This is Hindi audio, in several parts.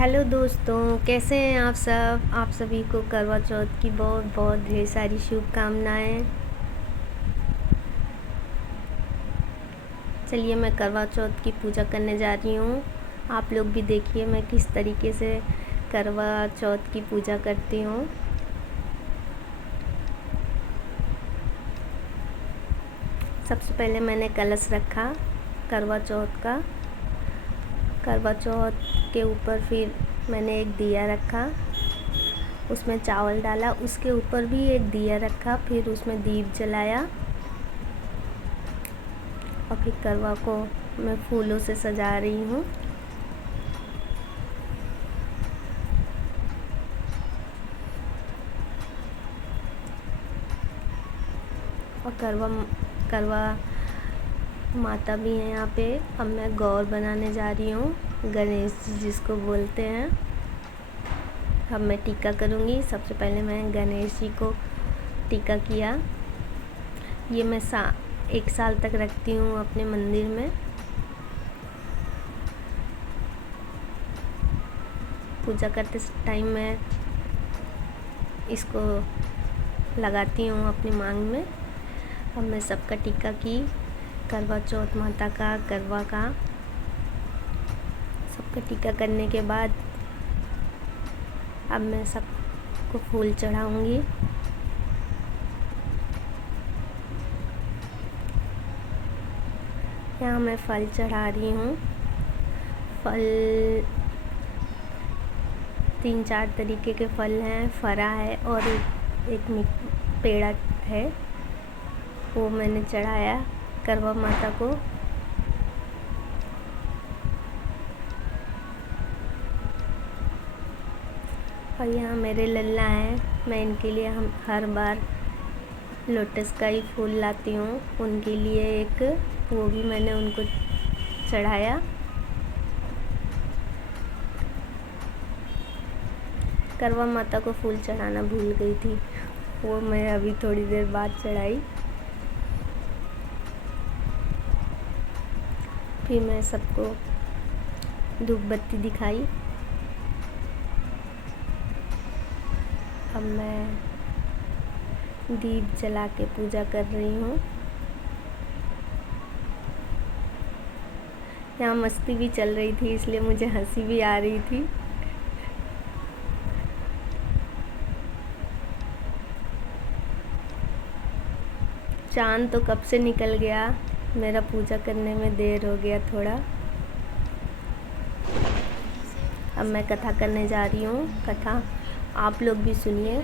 हेलो दोस्तों, कैसे हैं आप सब। आप सभी को करवा चौथ की बहुत बहुत ढेर सारी शुभकामनाएं। चलिए मैं करवा चौथ की पूजा करने जा रही हूँ। आप लोग भी देखिए मैं किस तरीके से करवा चौथ की पूजा करती हूँ। सबसे पहले मैंने कलश रखा करवा चौथ का। करवा चौथ के ऊपर फिर मैंने एक दिया रखा, उसमें चावल डाला, उसके ऊपर भी एक दिया रखा, फिर उसमें दीप जलाया और फिर करवा को मैं फूलों से सजा रही हूँ। और करवा माता भी हैं यहाँ पे। अब मैं गौर बनाने जा रही हूँ, गणेश जी जिसको बोलते हैं। अब मैं टीका करूँगी। सबसे पहले मैं गणेश जी को टीका किया। ये मैं 1 साल तक रखती हूँ अपने मंदिर में। पूजा करते टाइम मैं इसको लगाती हूँ अपनी मांग में। अब मैं सबका टीका की, करवा चौथ माता का, करवा का, सबका टीका करने के बाद अब मैं सबको फूल चढ़ाऊँगी। यहाँ मैं फल चढ़ा रही हूँ। फल 3-4 तरीके के फल हैं। फरा है और एक पेड़ा है, वो मैंने चढ़ाया करवा माता को। और यहाँ मेरे लल्ला हैं, मैं इनके लिए हर बार लोटस का ही फूल लाती हूँ उनके लिए एक, वो भी मैंने उनको चढ़ाया। करवा माता को फूल चढ़ाना भूल गई थी, वो मैं अभी थोड़ी देर बाद चढ़ाई। फिर मैं सबको धूप बत्ती दिखाई। अब मैं दीप जला के पूजा कर रही हूँ। यहाँ मस्ती भी चल रही थी, इसलिए मुझे हंसी भी आ रही थी। चाँद तो कब से निकल गया, मेरा पूजा करने में देर हो गया थोड़ा। अब मैं कथा करने जा रही हूँ। कथा आप लोग भी सुनिए।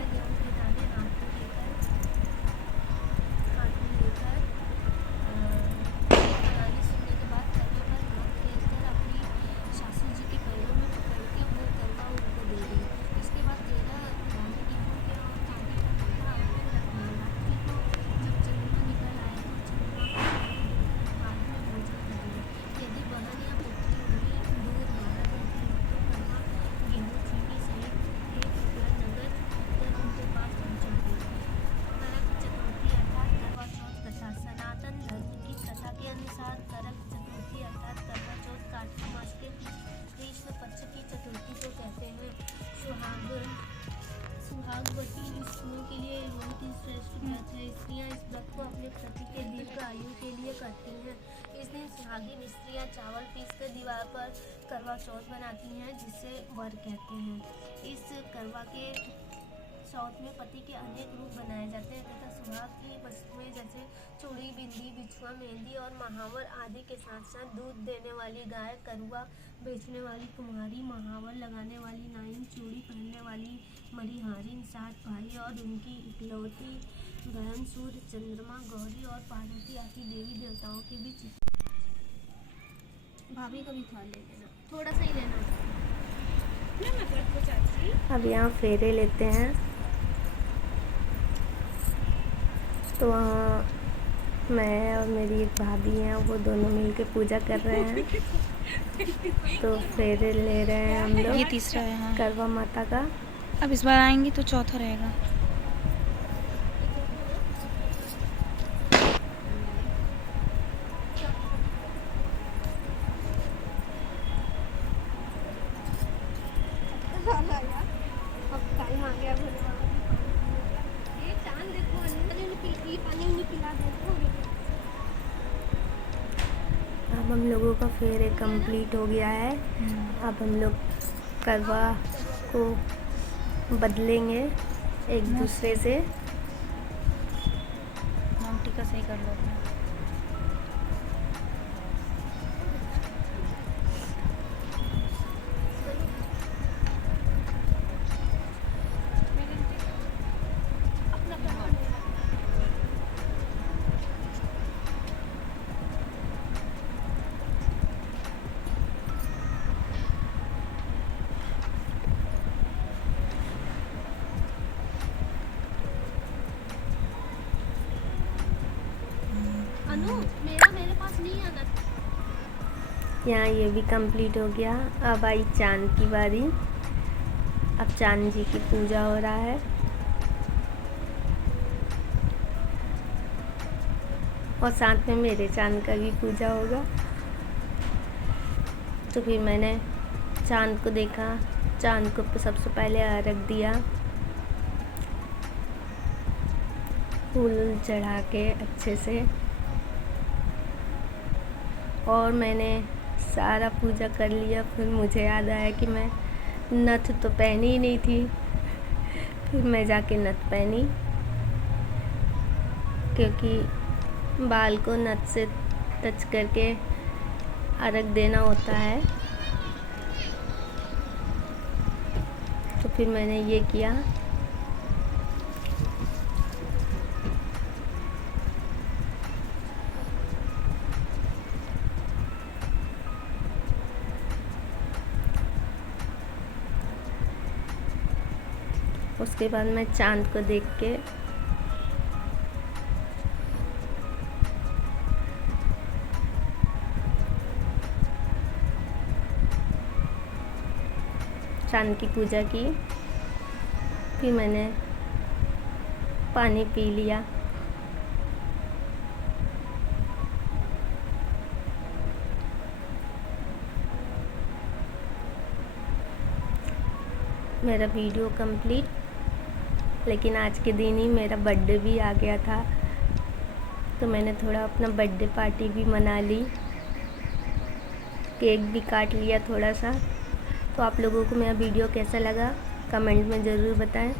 सुहागवती स्त्रियों के लिए बहुत ही श्रेष्ठ व्रत है। स्त्रियाँ इस व्रत को अपने पति के दीर्घ आयु के लिए करती हैं। इस दिन सुहागिन स्त्रियाँ चावल पीस कर दीवार पर करवा चौथ बनाती हैं, जिसे वर कहते हैं। इस करवा के चौथ में पति के अनेक रूप बनाए जाते हैं तथा सुहाग की वस्तुएं जैसे चूड़ी, बिंदी, बिछुआ, मेहंदी और महावर आदि के साथ साथ दूध देने वाली गाय, करुआ बेचने वाली कुम्हारी, महावर लगाने वाली नाइन, चूड़ी पहनने वाली मरिहारिन, 7 भाई और उनकी इकलौती बहन, सूर्य, चंद्रमा, गौरी और पार्वती आदि देवी देवताओं के भी भाभी को भी थोड़ा ले लेना, थोड़ा सा ही लेना। अब यहाँ फेरे लेते हैं, तो वहाँ मैं और मेरी एक भाभी हैं, वो दोनों मिलके पूजा कर रहे हैं। तो फेरे ले रहे हैं हम लोग। ये तीसरा है। हाँ, करवा माता का। अब इस बार आएंगी तो चौथा रहेगा। का फेरे कंप्लीट हो गया है। अब हम लोग करवा को बदलेंगे एक दूसरे से। माउंटी का सही कर लो अपना। अनु मेरे पास नहीं आना। यहाँ ये भी कंप्लीट हो गया। अब आई चांद की बारी। अब चांद जी की पूजा हो रहा है और साथ में मेरे चांद का भी पूजा होगा। तो फिर मैंने चांद को देखा, चांद को सबसे पहले अर्घ दिया, फूल चढ़ा के अच्छे से। और मैंने सारा पूजा कर लिया। फिर मुझे याद आया कि मैं नथ तो पहनी ही नहीं थी। फिर मैं जाके नथ पहनी, क्योंकि बाल को नथ से टच करके अर्घ देना होता है। तो फिर मैंने ये किया। उसके बाद मैं चांद को देख के चांद की पूजा की। फिर मैंने पानी पी लिया। मेरा वीडियो कंप्लीट। लेकिन आज के दिन ही मेरा बर्थडे भी आ गया था, तो मैंने थोड़ा अपना बर्थडे पार्टी भी मना ली, केक भी काट लिया थोड़ा सा। तो आप लोगों को मेरा वीडियो कैसा लगा कमेंट में ज़रूर बताएं।